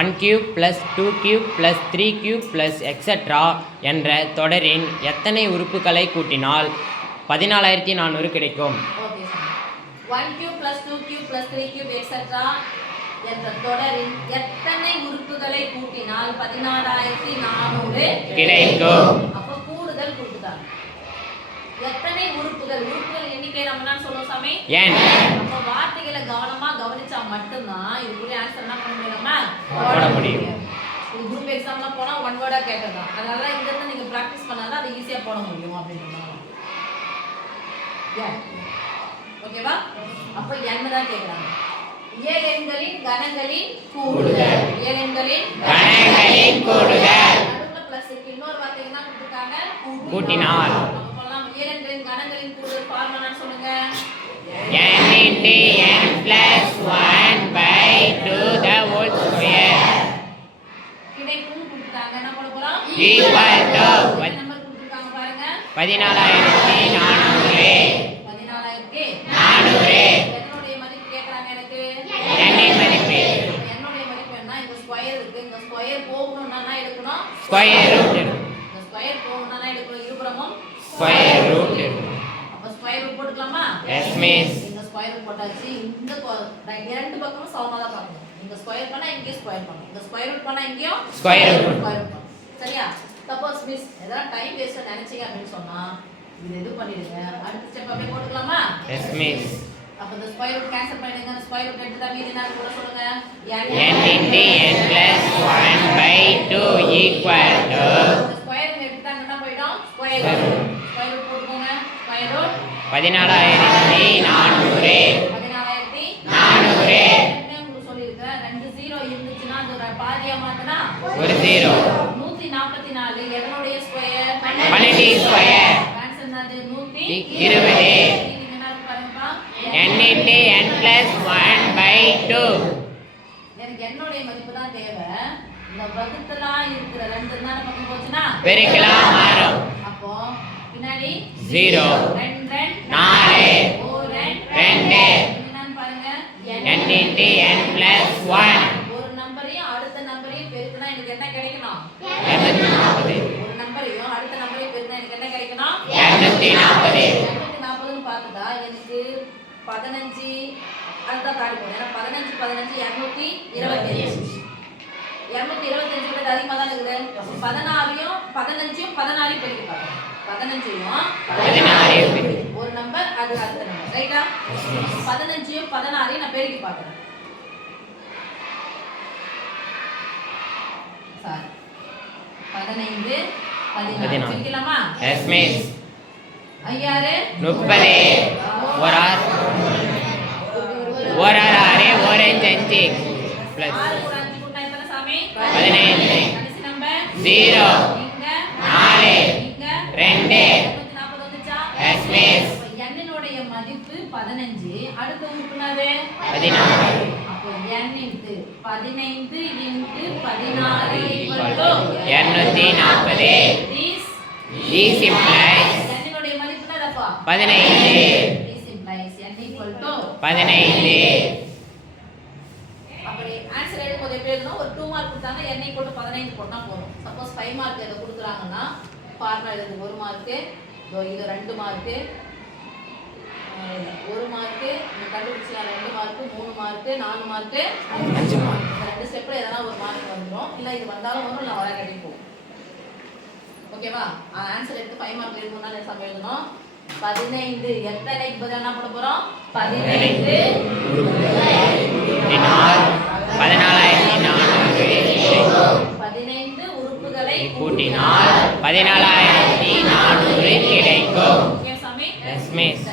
1 cube plus 2 cube plus 3 cube plus etc. என்ற தொடரின் எத்தனை உறுப்புகளை கூட்டினால் 14400 கிடைக்கும்? Okay sir. 1 cube plus 2 cube plus 3 cube etc. என்ற தொடரின் எத்தனை உறுப்புகளை கூட்டினால் 14400 கிடைக்கும்? அப்ப கூடுதல் கூட்டுதல். எத்தனை உறுப்புகள் எண்ணிக்கை நம்ம என்ன சொல்லுவோம் சாமி? n. அப்ப வார்த்தைகளை கவனமா கவனிச்சா மட்டும் தான் இதுக்குரிய ஆன்சர் என்ன பண்ண முடியும்? நம்ம போட முடியும். இது குரூப் எக்ஸாம்ல போனா ஒன் வேர்டா கேட்கலாம். அதனால இங்க இருந்து நீங்க பிராக்டீஸ் பண்ணாதான் அது ஈஸியா போட முடியும் அப்படின்றதால. ஓகேவா? அப்ப n தான் கேக்குறாங்க. இயல் எண்களின் கணங்களின் கூடுதல். இயல் எண்களின் கணங்களின் கூடுதல். நடுவுல பிளஸ் இருக்கு. இன்னொரு வார்த்தை என்ன கொடுத்திருக்காங்க? கூட்டினால். அப்ப சொல்லலாம் இயல் எண்களின் கணங்களின் கூடுதல் ஃபார்முலா சொல்லுங்க. n into n plus 1 by 2 the whole square. கிடைக்கும் கொடுத்தாங்க. என்ன பண்ண போறோம்? equal to நம்பர் கொடுத்திருக்காங்க பாருங்க. 14400. 14400. என்னோட மதிப்பு கேக்குறாங்க எனக்கு. n இன் மதிப்பு. என்னோட மதிப்பு என்ன? இந்த ஸ்கொயர் இருக்கு. இந்த ஸ்கொயர் போகணும்னா என்ன எடுக்கணும்? ஸ்கொயர் ரூட் எடுக்கணும். இந்த ஸ்கொயர் போகணும்னா என்ன எடுக்கணும்? இருபுறமும் ஸ்கொயர் ரூட் எடுக்கணும். அப்ப ஸ்கொயர் ரூட் போட்டுக்கலாமா? Yes miss. இந்த ஸ்கொயர் ரூட் போட்டாச்சு. இந்த இரண்டு பக்கமும் சமமா தான் பார்க்கணும். இந்த ஸ்கொயர் பண்ணா இங்கே ஸ்கொயர் பண்ணணும். இந்த ஸ்கொயர் ரூட் பண்ணா இங்கேயும் ஸ்கொயர் ரூட். பண்ணணும். சரியா? சப்போஸ் மிஸ் ஏதாவது டைம் வேஸ்ட் நினைச்சீங்க அப்படின்னு சொன்னா இது பண்ணிடுங்க. அடுத்த ஸ்டெப் அப்படியே போட்டுக்கலாமா? Yes miss. அப்ப இந்த ஸ்கொயர் ரூட் கேன்சல் பண்ணிடுங்க. அந்த ஸ்கொயர் ரூட் எடுத்துட்டா மீதி என்ன கூட சொல்லுங்க. n into n plus 1 by 2 equal to இந்த ஸ்கொயர் ரூட் எடுத்துட்டா என்ன போய்டும்? Square root. ஸ்கொயர் ரூட் போட்டுக்கோங்க. Square root 14400. 14400. உங்களுக்கு சொல்லிருக்கேன். ரெண்டு 0 இருந்துச்சுன்னா அது பாதியா மாத்துனா ஒரு 0. 144 எதனுடைய ஸ்கொயர்? 12 ஸ்கொயர். ஆன்சர் என்னது? 120. n into n plus 1 by 2. எனக்கு என்னோட மதிப்பு தான் தேவை. இந்த வகுத்தலா இருக்கிற ரெண்டு தான பக்கம் போச்சுனா பெருக்கலாம் மாறும். அப்போ பின்னாடி 0 2 4 4 2 என்னன்னு பாருங்க. n into n plus 1. ஒரு நம்பரையும் அடுத்த நம்பரையும் பெருக்கினா எனக்கு என்ன கிடைக்கணும்? 240. ஒரு நம்பரையும் அடுத்த நம்பரையும் பெருக்கினா எனக்கு என்ன கிடைக்கணும்? 240. 240ன்னு பார்த்தா எனக்கு 15 அதுதான் காட்டி போறேன். ஏன்னா 15 225 225 விட அதிகமா தான் இருக்குது. 16யும் 15யும் பெருக்கி பார்க்கணும். 15யும் 16 ஒரு நம்பர் அது அடுத்த நம்பர். ரைட்டா? 15யும் 16யும் நான் பெருக்கி பார்க்கறேன். சார் 15 16 பெருக்கலாமா? Yes miss. 5 30 ஒரு ஆர் ஒரு ஆர் ஆறு ஒரு 5 பிளஸ் 6 கூட 5 கூட்டினா எத்தனை சாமி? 15. கடைசி நம்பர் 0 இங்க 4 இங்க 2 240 வந்துச்சா? Yes miss. n னுடைய மதிப்பு 15. அடுத்த உறுப்புனாவே 14. அப்போ n into 15 into 14 equal to 240. this This implies n னுடைய மதிப்பு என்னப்பா? 15. this implies n equal to 15. அப்படி ஆன்சர் எழுதும்போது எப்படி எழுதணும்? ஒரு 2 மார்க் கொடுத்தாங்க n ஈக்குவல் டு 15 போட்டா போதும். சப்போஸ் 5 மார்க் ஏதோ கொடுக்குறாங்கன்னா ஃபார்முலா எழுது. 1 மார்க் இது 2 மார்க் 1 மார்க் இந்த கண்டுபிடிச்சா 2 மார்க் 3 மார்க் 4 மார்க் 5 மார்க். இந்த ரெண்டு ஸ்டெப்ல எதனா ஒரு மார்க் வந்துரும். இல்ல இது வந்தாலும் வரும் இல்ல வராட்டி போகும். ஓகேவா? ஆன்சர் எடுத்து 5 மார்க் எழுதணும்னா என்ன எழுதணும்? 15 எத்தனைக்கு பதிலா என்ன பண்ண போறோம்? 15 15 உறுப்புகளை கூட்டினால் 14400 கிடைக்கும். ஓகே சாமி? Yes miss.